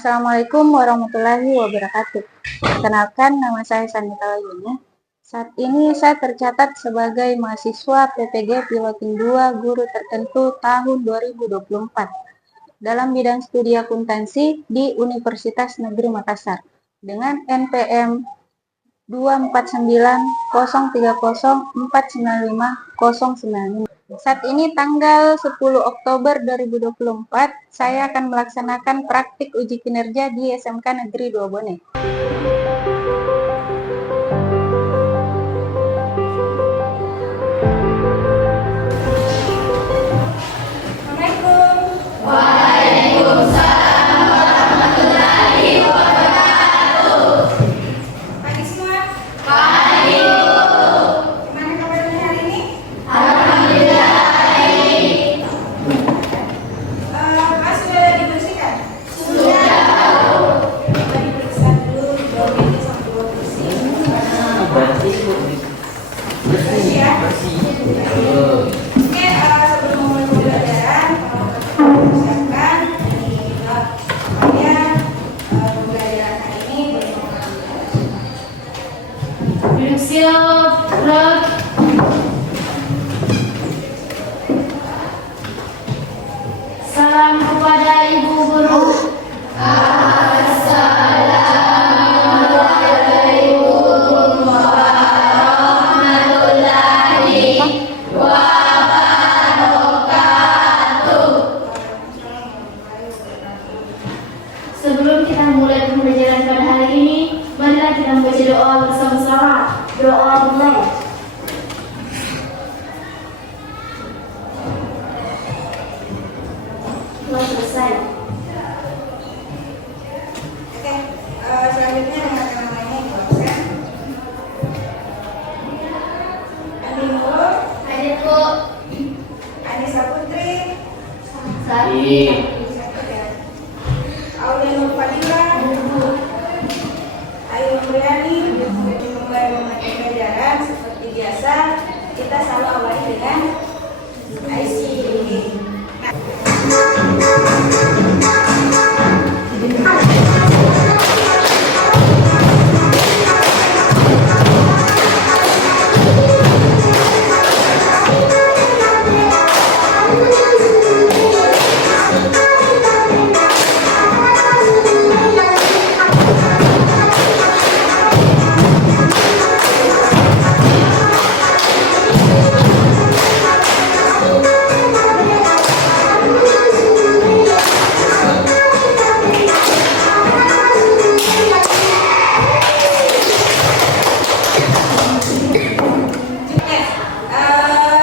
Assalamualaikum warahmatullahi wabarakatuh. Perkenalkan, nama saya Sanita Layuni. Saat ini saya tercatat sebagai mahasiswa PPG Piloting 2 Guru Tertentu tahun 2024 dalam bidang studi akuntansi di Universitas Negeri Makassar dengan NPM 24903049509. Saat ini tanggal 10 Oktober 2024, saya akan melaksanakan praktik uji kinerja di SMK Negeri 2 Bone. Salam kepada Ibu Guru. Assalamualaikum warahmatullahi wabarakatuh. Sebelum kita mulai pembelajaran pada hari ini, marilah kita membaca doa bersama-sama. Doa mulai. Telah selesai. Oke, selanjutnya dengan namanya dibacakan. Andi Nur, Adikku. Anissa Putri, Sari. Aulia Nur Fadila, Ayu Muriani. Mulai memulai pembelajaran seperti biasa, kita selalu awali dengan IC.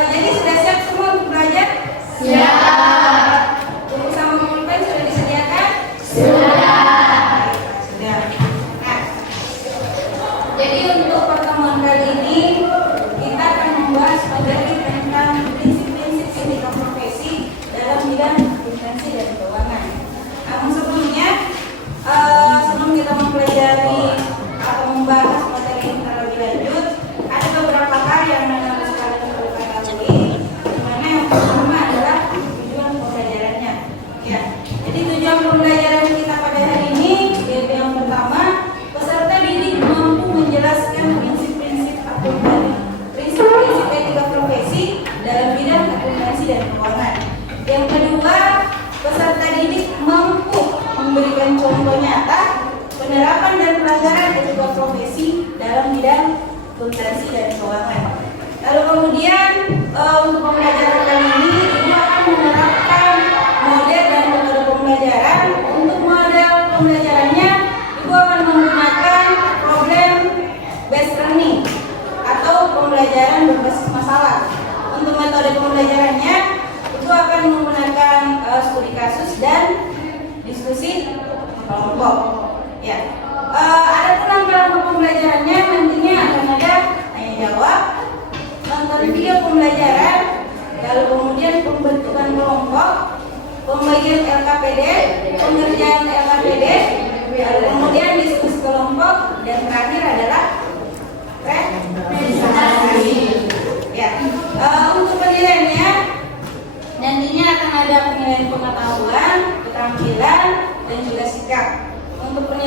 Jadi sudah siap semua untuk belajar? Siap. Buku sama pulpen sudah disediakan? Sudah. Sudah. Nah, jadi untuk pertemuan kali ini kita akan membahas materi tentang prinsip-prinsip etika profesi dalam bidang akuntansi dan keuangan. Namun sebelumnya, sebelum kita mempelajari atau membahas materi ini terlebih lanjut, ada beberapa hal yang harus kalian perlu ketahui. Dimana yang pertama adalah tujuan pembelajarannya. Ya, jadi tujuan pembelajaran kita pada hari ini yaitu yang pertama, peserta didik mampu menjelaskan prinsip-prinsip akuntansi, prinsip-prinsip etika profesi dalam bidang akuntansi dan keuangan. Yang kedua, peserta didik mampu memberikan contoh nyata penerapan dan pelanggaran etika profesi dalam bidang akuntansi dan keuangan. Lalu kemudian untuk pembelajaran kali ini Ibu akan menerapkan model dan metode pembelajaran. Untuk model pembelajarannya Ibu akan menggunakan problem based learning atau pembelajaran berbasis masalah. Untuk metode pembelajarannya Ibu akan menggunakan studi kasus dan diskusi kelompok. Ya. Ada langkah pembelajarannya nantinya akan ada tanya jawab, nonton video pembelajaran, lalu kemudian pembentukan kelompok, pembagian LKPD, pengerjaan LKPD, lalu kemudian diskusi kelompok, dan terakhir adalah presentasi. Ya. Untuk penilaiannya nantinya akan ada penilaian pengetahuan, keterampilan, dan juga sikap.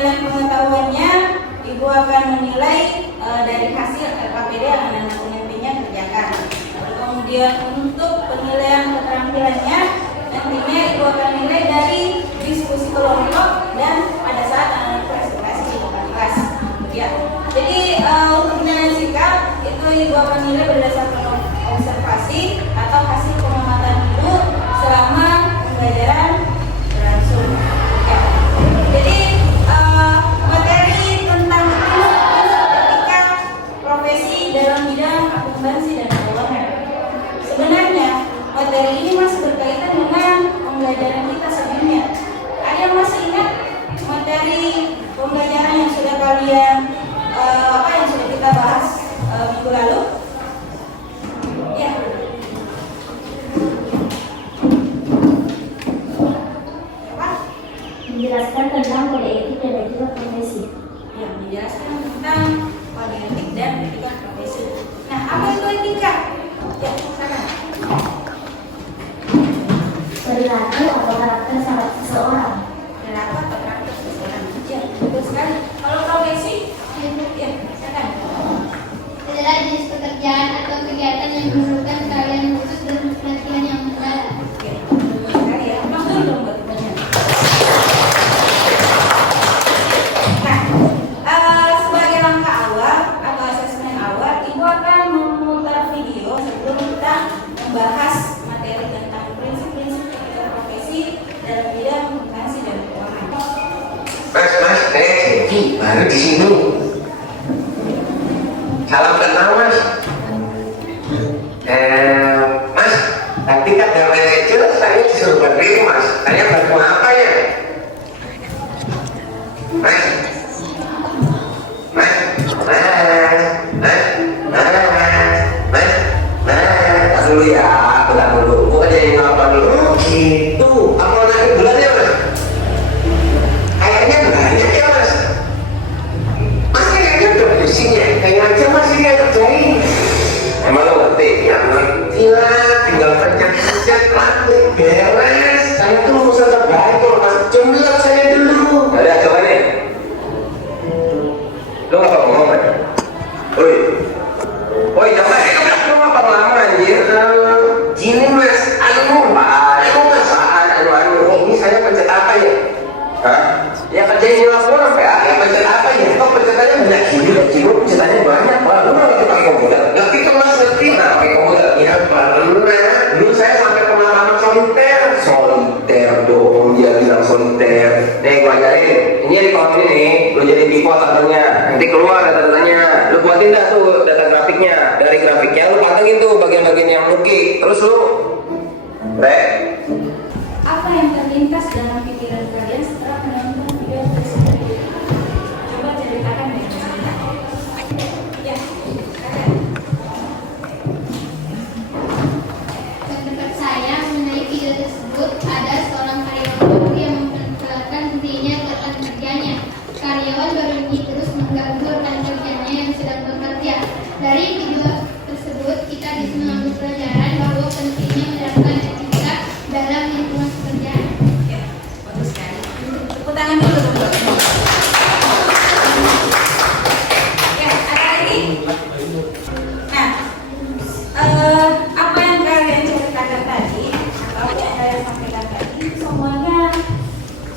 penilaian pengetahuannya, Ibu akan menilai dari hasil LKPD yang anak-anak pemimpinnya kerjakan. Kemudian untuk penilaian keterampilannya, nantinya Ibu akan nilai dari diskusi kelompok dan pada saat anak-anak presentasi di depan kelas. Ya, jadi untuk penilaian sikap itu Ibu akan nilai berdasarkan observasi atau hasil pengamatan Ibu selama pembelajaran berlangsung. Ya. Jadi materi tentang etika profesi dalam bidang akuntansi dan keuangan. Sebenarnya materi ini masih berkaitan dengan pembelajaran kita sebelumnya. Ada yang masih ingat materi pembelajaran yang sudah kalian yang sudah kita bahas minggu lalu? Ya. Menjelaskan tentang kode etik dan etika profesi. Ya, menjelaskan tentang kode etik dan etika profesi. Nah, apa itu etika? Ya, silakan. Perilaku atau karakter seseorang. Perilaku atau karakter seseorang. Ya, betul sekali. Kalau profesi, ya, silakan. Adalah jenis pekerjaan atau kegiatan yang memerlukan keahlian khusus dan pelatihan yang mendalam. Oke, betul sekali ya. Maksud dong buat temannya. Nah, sebagai langkah awal atau asesmen awal, Ibu akan memutar video sebelum kita membahas materi tentang prinsip-prinsip etika profesi dalam bidang akuntansi dan keuangan. Mas, Jeki baru di sini. Salam kenal Mas. Mas, tadi kan dari manajer saya disuruh berdiri Mas. Saya bantu apa ya? Mas, Tahan dulu ya, bentar dulu. Bukan jadi apa dulu. Gitu. Apa naik bulannya Mas? Kayaknya banyak ya Mas. Mas kayaknya udah pusingnya. Kayak aja Mas ini yang kerjain. Emang lo ngerti? Ya ngerti lah. Tinggal pencet-pencet klik beres. Saya tuh urusan terbaik kok Mas. Jumlah saya dulu. Ada coba nih. Lo gak apa ngomong kan? Woi jangan lu apa lama anjir. Gini Mas, anu perasaan ini saya pencet apa ya? Hah? Ya kerjain laporan ya, pencet apa ya? Kok pencetannya banyak gini loh, pencetannya banyak Pak. Lu ngerti pakai komputer? Ngerti kan Mas, ngerti nah pakai komputer. Ya pernah, dulu saya sampai pengalaman soliter dong, dia bilang soliter. Nih gua ajarin, ini di kolom ini nih, lu jadi pivot datanya, nanti keluar data-datanya, lu buatin dah tuh data grafiknya, dari grafiknya lu pantengin tuh bagian-bagian yang nuki, terus lu Apa yang terlintas dalam pikiran kalian setelah menonton video tersebut? Coba ceritakan deh. Ya, silakan. Pendapat saya mengenai video tersebut, ada seorang karyawan baru yang memperkenalkan dirinya ke rekan kerjanya. Karyawan baru ini terus mengganggu rekan kerjanya yang sedang bekerja. Dari video tersebut, kita bisa mengambil pelajaran bahwa pentingnya menerapkan etika dalam lingkungan pekerjaan. Ya, bagus sekali. Tepuk tangan dulu dong. Ya, ada lagi? Nah, apa yang kalian ceritakan tadi atau yang kalian sampaikan tadi semuanya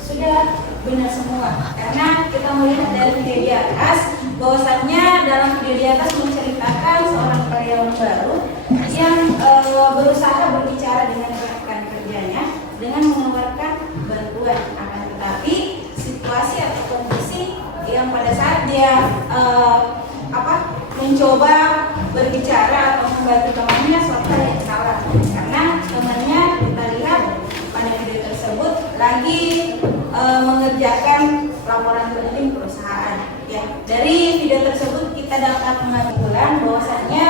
sudah benar semua. Karena kita melihat dari video di atas bahwasannya dalam video di atas menceritakan seorang karyawan baru yang berusaha berbicara dengan rekan kerjanya dengan menawarkan bantuan, akan tetapi situasi atau kondisi yang pada saat dia mencoba berbicara atau membantu temannya suatu hal yang salah, karena temannya kita lihat pada video tersebut lagi mengerjakan laporan penting perusahaan. Ya, dari video tersebut kita dapat mengambil bahwasannya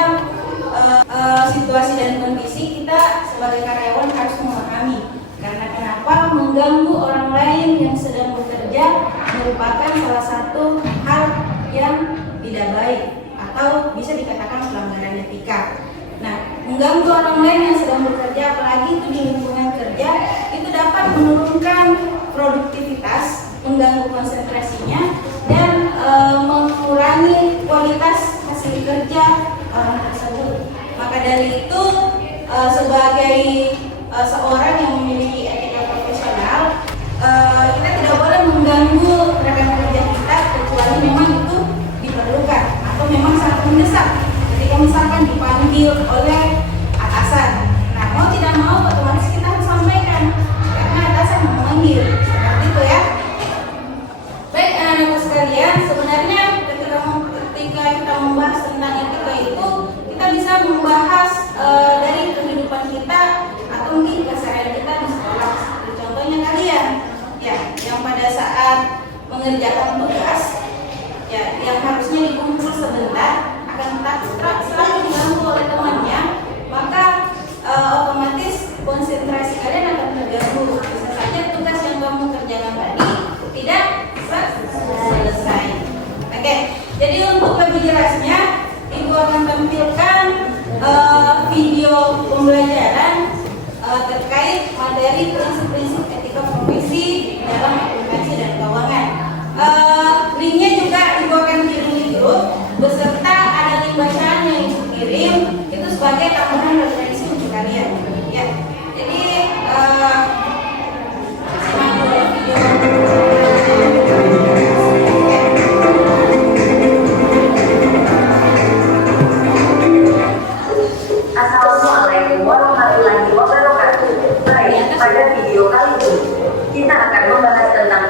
situasi dan kondisi kita sebagai karyawan harus memahami, karena kenapa mengganggu orang lain yang sedang bekerja merupakan salah satu hal yang tidak baik atau bisa dikatakan pelanggaran etika. Nah, mengganggu orang lain yang sedang bekerja, apalagi itu di lingkungan kerja, itu dapat menurunkan produktivitas mengganggu konsentrasinya, dan mengurangi kualitas hasil kerja orang tersebut. Maka dari itu, sebagai seorang yang memiliki etika profesional, kita tidak boleh mengganggu rekan kerja kita kecuali memang itu diperlukan atau memang sangat mendesak. Ketika misalkan dipanggil oleh atasan, nah mau tidak mau otomatis kita harus sampaikan karena atasan memanggil, seperti itu ya. Baik anak-anak sekalian, sebenarnya ketika kita membahas tentang etika itu, kita bisa membahas dari kehidupan kita atau mungkin keseharian kita di sekolah. Seperti contohnya kalian, ya, yang pada saat mengerjakan tugas, ya, yang harusnya dikumpul sebentar, akan selalu diganggu oleh temannya, maka otomatis konsentrasi kalian akan terganggu. Bisa saja tugas yang kamu kerjakan tadi tidak selesai. Oke, jadi untuk lebih jelasnya, Ibu akan tampilkan video pembelajaran terkait materi prinsip-prinsip etika profesi dalam akuntansi dan keuangan. Linknya juga Ibu akan kirim di grup beserta ada link bacaan yang Ibu kirim itu sebagai tambahan referensi untuk kalian. Ya, jadi simak dulu video. Assalamualaikum warahmatullahi wabarakatuh. Baik, pada video kali ini kita akan membahas tentang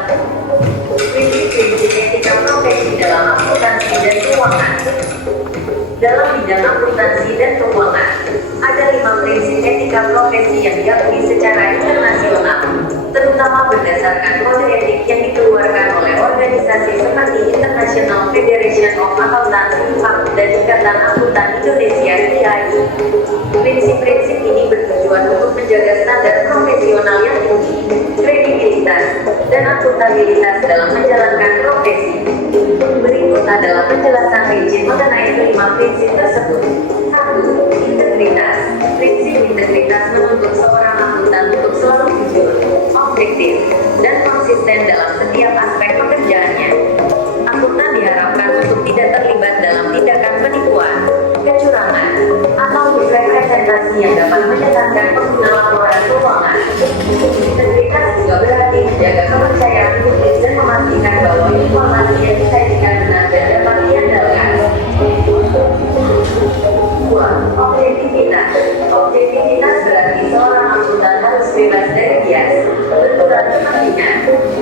prinsip-prinsip etika profesi dalam akuntansi dan keuangan. Dalam bidang akuntansi dan keuangan, ada 5 prinsip etika profesi yang diakui secara internasional, terutama berdasarkan kode etik yang dikeluarkan oleh organisasi seperti International Federation of Accountants dan Ikatan Akuntan Indonesia (IAI). Prinsip-prinsip ini bertujuan untuk menjaga standar profesional yang tinggi, kredibilitas, dan akuntabilitas dalam menjalankan profesi. Berikut adalah penjelasan rinci mengenai kelima prinsip tersebut. 1. Integritas. Prinsip integritas menuntut seorang akuntan untuk selalu jujur, objektif, dan konsisten dalam setiap aspek pekerjaannya. Akuntan diharapkan untuk tidak terlibat dalam tindakan penipuan, kecurangan, atau misrepresentasi yang dapat menyesatkan pengguna laporan keuangan. Integritas juga berarti menjaga kepercayaan publik dan memastikan bahwa informasi yang disajikan benar dan dapat diandalkan. 2. Objektivitas. Objektivitas berarti seorang akuntan harus bebas dari bias, benturan kepentingan,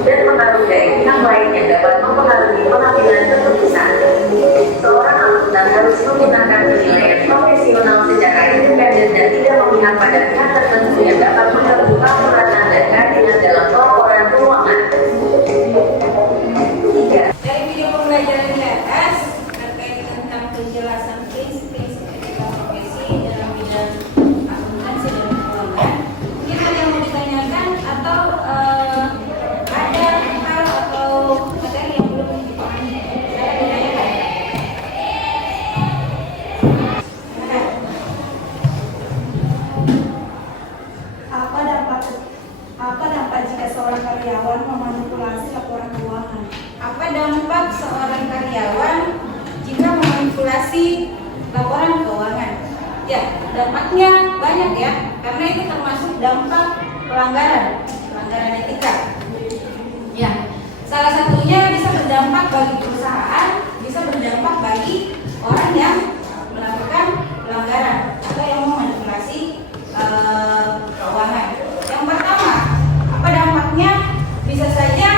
dan pengaruh dari pihak lain yang dapat mempengaruhi pengambilan keputusan. Seorang akuntan harus menggunakan penilaian profesional secara independen dan tidak memihak pada pihak tertentu yang dapat mengganggu keakuratan dan keadilan dalam laporan keuangan. 3. Dari video pembelajaran di atas terkait tentang penjelasan prinsip-prinsip etika profesi dalam bidang akuntansi dan keuangan, mungkin ada yang mau ditanyakan atau ada hal atau materi yang belum dipahami? Ada ditanyakan? Apa dampak jika seorang karyawan memanipulasi laporan keuangan? Apa dampak seorang karyawan jika memanipulasi laporan keuangan? Ya, dampaknya banyak ya, karena itu termasuk dampak pelanggaran etika. Ya, salah satunya bisa berdampak bagi perusahaan, bisa berdampak bagi orang yang melakukan pelanggaran atau yang memanipulasi keuangan. Yang pertama, apa dampaknya? Bisa saja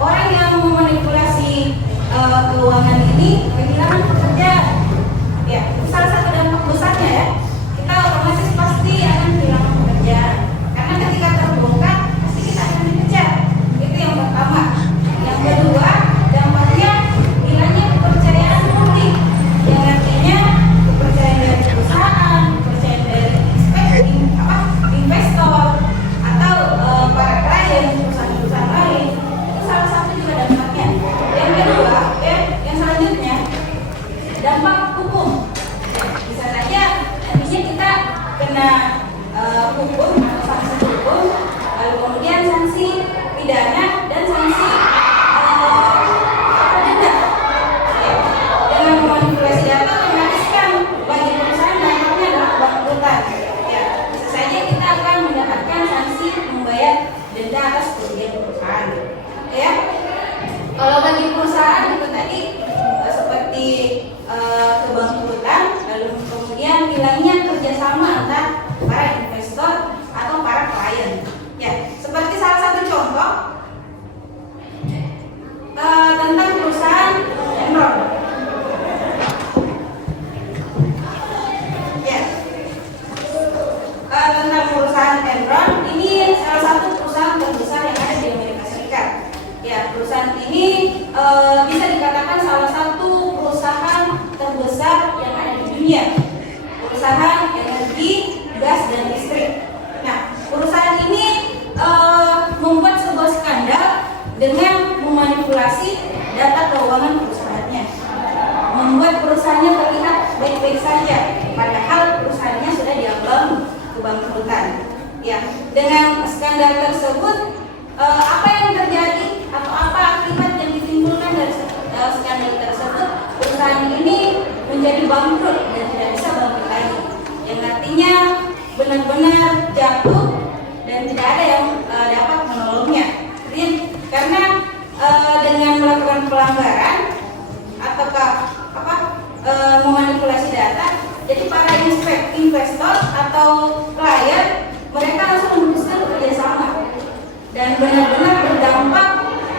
orang yang memanipulasi keuangan ini kehilangan pekerjaan. Ya, salah satu dampak besarnya ya, kita otomatis pasti akan kehilangan pekerjaan. Karena ketika terbongkar, pasti kita akan dipecat. Itu yang pertama. Yang kedua, dampaknya hilangnya kepercayaan dunia, perusahaan energi, gas, dan listrik. Nah, perusahaan ini membuat sebuah skandal dengan memanipulasi data keuangan perusahaannya, membuat perusahaannya terlihat baik-baik saja, padahal perusahaannya sudah diambang kebangkrutan. Ya, dengan skandal tersebut, apa yang terjadi atau apa akibat yang ditimbulkan dari skandal tersebut? Perusahaan ini menjadi bangkrut dan tidak bisa bangkit lagi, yang artinya benar-benar jatuh dan tidak ada yang dapat menolongnya. Karena dengan melakukan pelanggaran ataukah memanipulasi data, jadi para investor atau klien mereka langsung memutuskan kerjasama dan benar-benar berdampak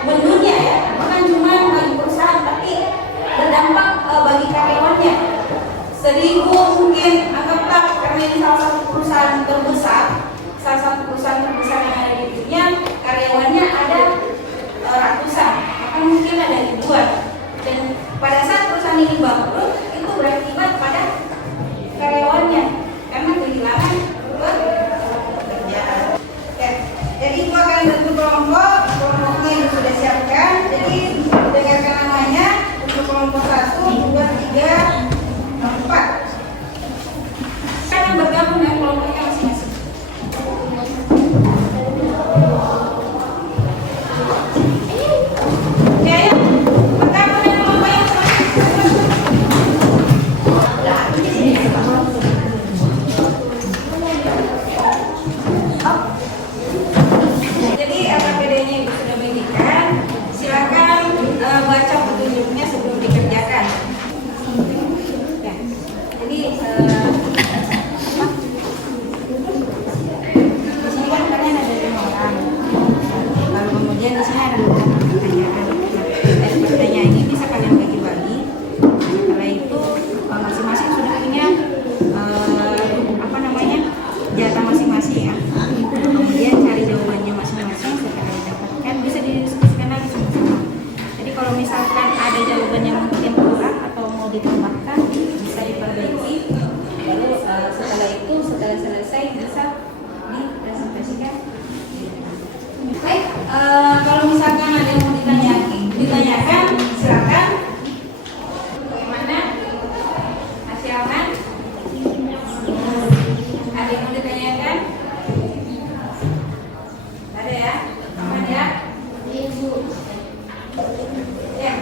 mendunia, ya, bukan cuma bagi perusahaan tapi berdampak bagi karyawannya. 1000 mungkin, anggaplah karena ini salah satu perusahaan terbesar, yang ada di dunia, karyawannya ada ratusan, bahkan mungkin ada ribuan. Dan pada saat perusahaan ini bangkrut, itu berakibat pada karyawannya karena kehilangan pekerjaan. Ya, jadi itu akan bentuk kelompoknya yang sudah siapkan. Jadi dengarkan namanya untuk kelompok 1, 2, 3, 4. Saya akan bergabung dengan kelompoknya masing-masing. Kalau misalkan ada yang mau ditanyakan, silakan. Bagaimana? Masih aman? Ada yang mau ditanyakan? Ada ya? Aman ya? Ibu. Ya,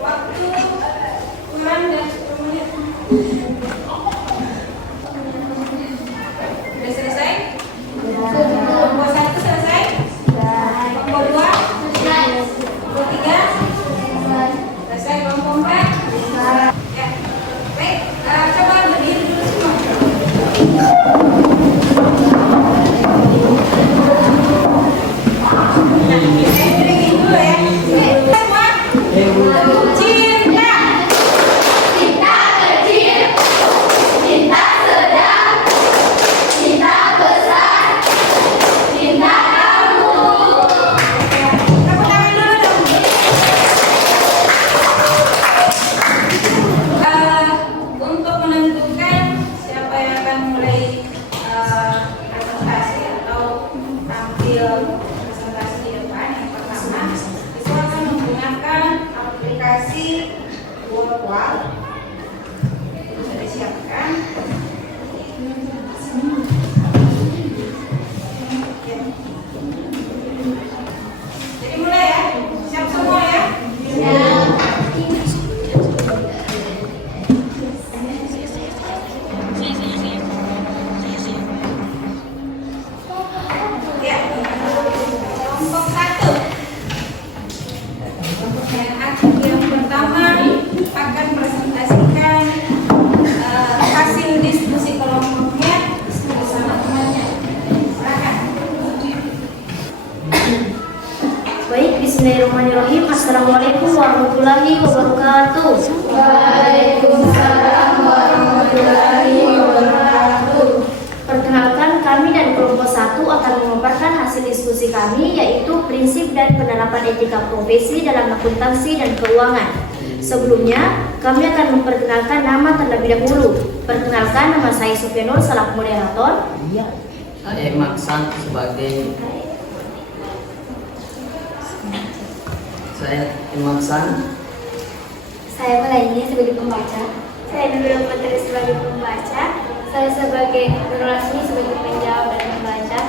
waktu kurang dan 10 menit. Sudah selesai? Kelompok 1 selesai? Kelompok 2? Kelompok 3? Selesai. Kelompok 4? Ya. Baik, coba berdiri dulu semua. Nah, saya berdiri dulu ya. Semua. Cinta. Cinta kecil, cinta sedang, cinta besar, cinta kamu. Tepuk tangan dulu dong. Untuk menentukan siapa yang akan mulai presentasi atau tampil presentasi di depan, yang pertama itu akan menggunakan aplikasi Word. Itu sudah disiapkan. Jadi mulai ya, siap semua ya. Ya, kelompok 1. Yang pertama akan presentasikan hasil diskusi kelompoknya bersama temannya. Silakan. Baik, bismillahirrahmanirrahim. Assalamualaikum warahmatullahi wabarakatuh. Waalaikumsalam warahmatullahi wabarakatuh. Perkenalkan, kami dari kelompok 1 akan memaparkan hasil diskusi kami, yaitu prinsip dan penerapan etika profesi dalam akuntansi dan keuangan. Sebelumnya, kami akan memperkenalkan nama terlebih dahulu. Perkenalkan, nama saya Sufianur selaku moderator. Saya Maksan sebagai Saya Melaini sebagai pembaca. Saya Nurul Putri sebagai pembaca. Saya sebagai Nurul Asmi sebagai penjawab dan pembaca.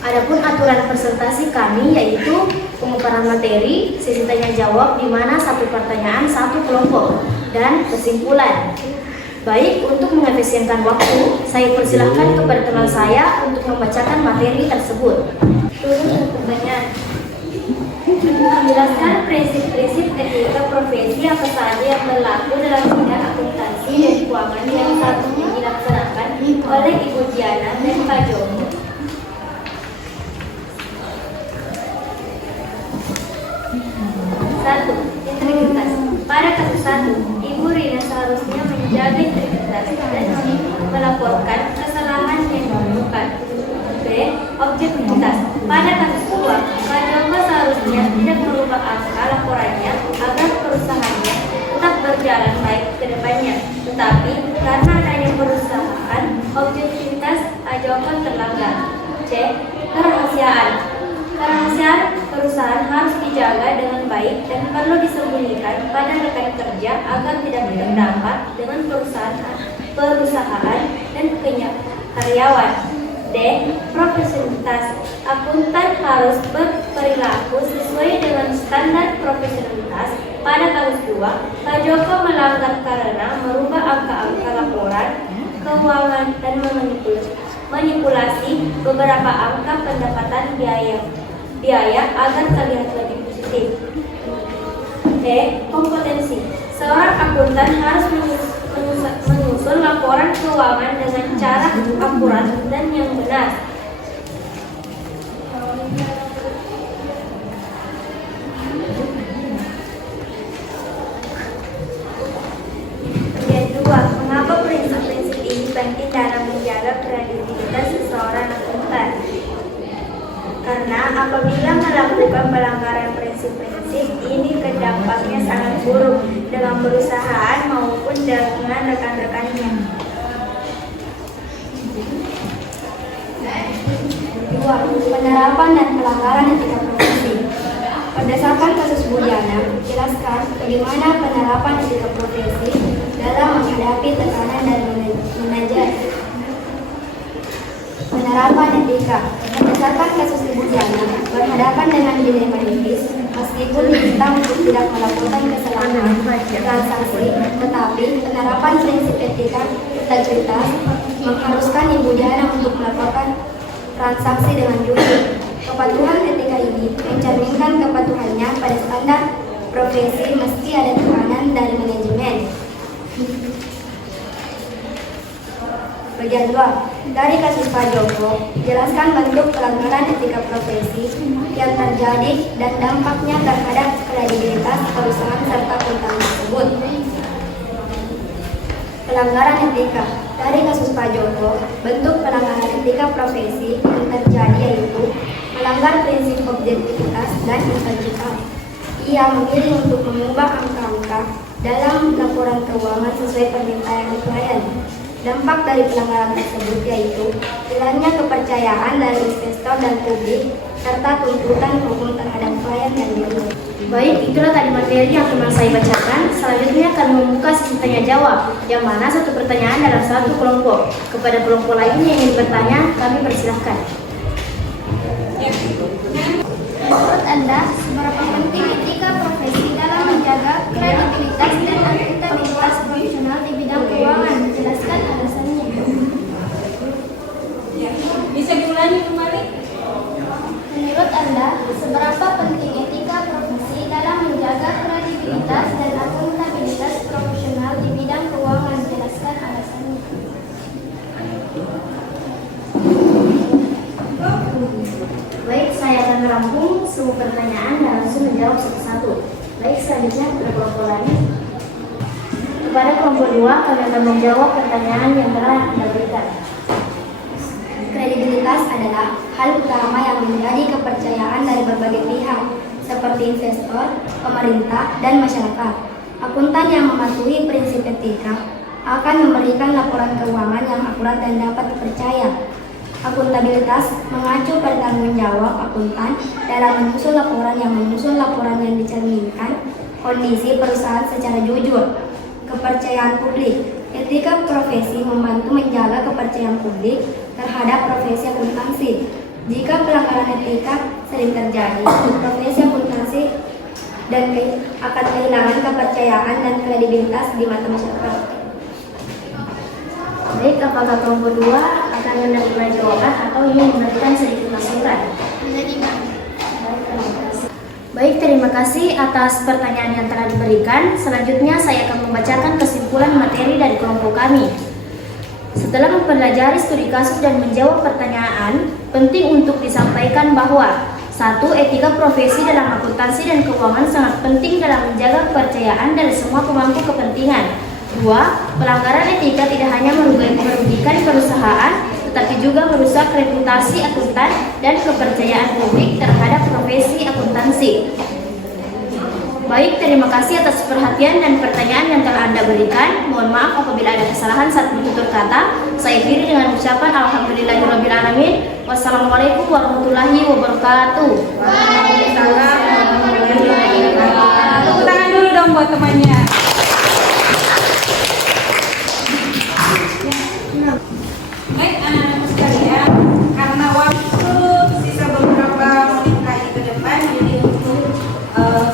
Adapun aturan presentasi kami yaitu pemaparan materi, sesi tanya jawab di mana satu pertanyaan satu kelompok dan kesimpulan. Baik, untuk mengefisienkan waktu, saya persilahkan kepada teman saya untuk membacakan materi tersebut. Turun pertanyaan. Menjelaskan prinsip-prinsip etika profesi apa saja yang berlaku dalam bidang akuntansi dan keuangan yang saat ini dilaksanakan oleh Ibu Diana dan Pak Joko. 1. Integritas. Pada kasus 1, Ibu Rina seharusnya menjaga integritas dan melaporkan kesalahan yang dilakukan. B. Objektivitas. Pada kasus 2, Pak Joko seharusnya tidak merubah angka laporannya agar perusahaannya tetap berjalan baik ke depannya. Tetapi karena adanya perusahaan, objektivitas Pak Joko terlanggar. C. Kerahasiaan. Kerahasiaan perusahaan harus dijaga dengan baik dan perlu disembunyikan pada rekan kerja agar tidak berdampak dengan perusahaan dan karyawan. D. Profesionalitas. Akuntan harus berperilaku sesuai dengan standar profesionalitas. Pada kasus 2, Pak Joko melanggar karena merubah angka-angka laporan keuangan dan manipulasi beberapa angka pendapatan biaya agar terlihat lebih positif. E. Kompetensi. Seorang akuntan harus menyusun laporan keuangan dengan cara akurat dan yang benar. Yang 2. Mengapa prinsip-prinsip ini penting dalam menjaga kredibilitas seseorang akuntan? Karena apabila melakukan pelanggaran prinsip-prinsip ini dampaknya sangat buruk dalam perusahaan maupun dengan rekan-rekannya. 2. Penerapan dan pelanggaran etika profesi. Berdasarkan kasus Bu Diana, jelaskan bagaimana penerapan etika profesi dalam menghadapi tekanan dan manajer. Penerapan etika. Berdasarkan kasus Ibu Diana, berhadapan dengan dilema etis, meskipun diminta untuk tidak melakukan kesalahan transaksi, tetapi penerapan prinsip etika integritas mengharuskan Ibu Diana untuk melakukan transaksi dengan jujur. Kepatuhan etika ini mencerminkan kepatuhannya pada standar profesi meski ada tekanan dari manajemen. Bagian 2. Dari kasus Pak Joko, jelaskan bentuk pelanggaran etika profesi yang terjadi dan dampaknya terhadap kredibilitas perusahaan serta akuntan tersebut. Pelanggaran etika. Dari kasus Pak Joko, bentuk pelanggaran etika profesi yang terjadi yaitu melanggar prinsip objektivitas dan integritas. Ia memilih untuk mengubah angka-angka dalam laporan keuangan sesuai permintaan klien. Dampak dari pelanggaran tersebut yaitu hilangnya kepercayaan dari investor dan publik serta tuntutan hukum terhadap klien dan buruh. Baik, itulah tadi materi yang teman saya bacakan. Selanjutnya akan membuka sesi tanya jawab, yang mana satu pertanyaan dalam satu kelompok. Kepada kelompok lain yang ingin bertanya, kami persilahkan. Menurut Anda, seberapa penting etika profesi dalam menjaga kredibilitas dan akuntabilitas profesional di bidang keuangan? Jelaskan alasannya. Bisa diulangi kembali? Menurut Anda, seberapa penting etika profesi dalam menjaga kredibilitas dan akuntabilitas profesional di bidang keuangan? Jelaskan alasannya. Baik, saya akan merampung semua pertanyaan dan langsung menjawab satu-satu. Baik, selanjutnya kepada kelompok lain. Kepada kelompok 2, kami akan menjawab pertanyaan yang telah Anda berikan. Kredibilitas adalah hal utama yang menjadi kepercayaan dari berbagai pihak, seperti investor, pemerintah, dan masyarakat. Akuntan yang mematuhi prinsip etika akan memberikan laporan keuangan yang akurat dan dapat dipercaya. Akuntabilitas mengacu pada tanggung jawab akuntan dalam menyusun laporan yang dicerminkan kondisi perusahaan secara jujur. Kepercayaan publik, etika profesi membantu menjaga kepercayaan publik terhadap profesi akuntansi. Jika pelanggaran etika sering terjadi, profesi akuntansi akan kehilangan kepercayaan dan kredibilitas di mata masyarakat. Baik, apakah kelompok 2 akan menerima jawaban atau ingin memberikan sedikit masukan? Baik, terima kasih atas pertanyaan yang telah diberikan. Selanjutnya saya akan membacakan kesimpulan materi dari kelompok kami. Setelah mempelajari studi kasus dan menjawab pertanyaan, penting untuk disampaikan bahwa 1. Etika profesi dalam akuntansi dan keuangan sangat penting dalam menjaga kepercayaan dari semua pemangku kepentingan. 2. Pelanggaran etika tidak hanya merugikan perusahaan, tetapi juga merusak reputasi akuntan dan kepercayaan publik terhadap profesi akuntansi. Baik, terima kasih atas perhatian dan pertanyaan yang telah Anda berikan. Mohon maaf apabila ada kesalahan saat bertutur kata. Saya akhiri dengan ucapan alhamdulillahirrabbilalamin. Wassalamualaikum warahmatullahi wabarakatuh. Waalaikumsalam warahmatullahi wabarakatuh. Tepuk tangan dulu dong buat temannya. Baik, anak-anak sekalian, karena waktu sisa beberapa menit lagi ke depan, jadi untuk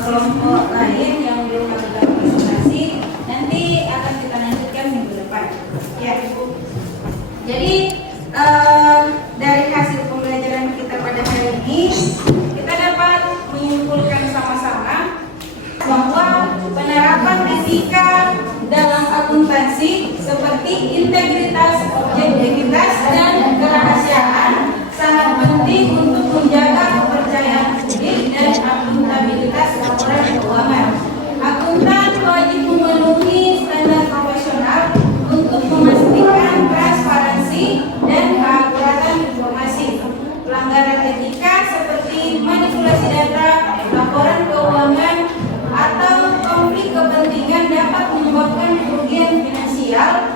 kelompok lain yang belum melakukan presentasi, nanti akan kita lanjutkan minggu depan. Ya, jadi dari hasil pembelajaran kita pada hari ini, kita dapat menyimpulkan sama-sama bahwa penerapan etika dalam akuntansi seperti integritas, objektivitas, dan kerahasiaan sangat penting untuk menjaga kepercayaan publik dan akuntabilitas laporan keuangan. Akuntan wajib memenuhi standar profesional untuk memastikan transparansi dan keakuratan informasi. Pelanggaran etika seperti manipulasi data, laporan keuangan, atau konflik kepentingan dapat menyebabkan kerugian finansial,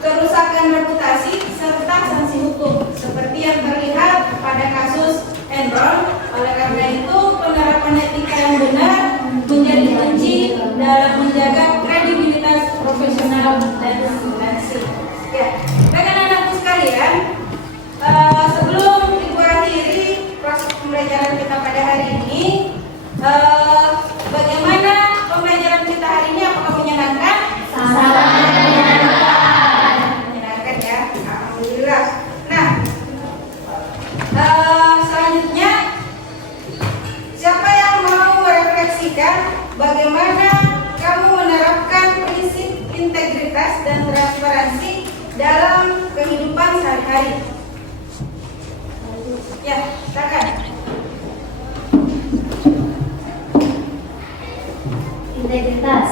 kerusakan reputasi, serta sanksi hukum seperti yang terlihat pada kasus Enron. Oleh karena itu, penerapan etika yang benar menjadi kunci dalam menjaga kredibilitas profesional dan akuntansi. Ya, rekan-rekanku sekalian, sebelum Ibu akhiri proses pembelajaran kita pada hari ini, bagaimana pembelajaran kita hari ini? Apakah menyenangkan? Sangat menyenangkan. Menyenangkan ya, alhamdulillah. Nah, selanjutnya siapa yang mau merefleksikan bagaimana kamu menerapkan prinsip integritas dan transparansi dalam kehidupan sehari-hari? Ya, silakan. Integritas.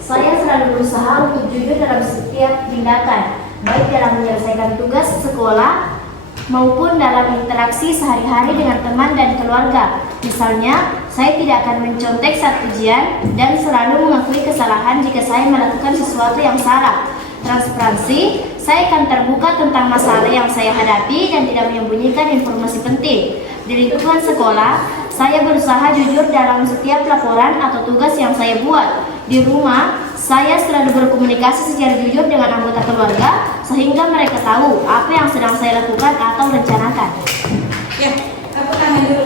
Saya selalu berusaha untuk jujur dalam setiap tindakan, baik dalam menyelesaikan tugas sekolah maupun dalam interaksi sehari-hari dengan teman dan keluarga. Misalnya, saya tidak akan mencontek saat ujian dan selalu mengakui kesalahan jika saya melakukan sesuatu yang salah. Transparansi, saya akan terbuka tentang masalah yang saya hadapi dan tidak menyembunyikan informasi penting. Di lingkungan sekolah, saya berusaha jujur dalam setiap laporan atau tugas yang saya buat. Di rumah, saya selalu berkomunikasi secara jujur dengan anggota keluarga sehingga mereka tahu apa yang sedang saya lakukan atau rencanakan. Ya, tepuk tangan dulu.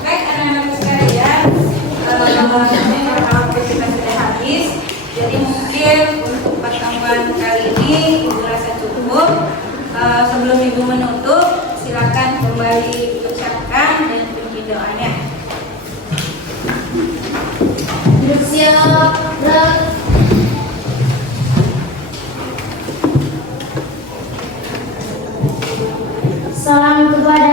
Baik, anak-anak sekalian, waktu kita sudah habis, jadi mungkin untuk pertemuan kali ini Ibu rasa cukup. Sebelum Ibu menutup, silakan kembali ucapkan dan kunci doanya. Siap, Salam kepada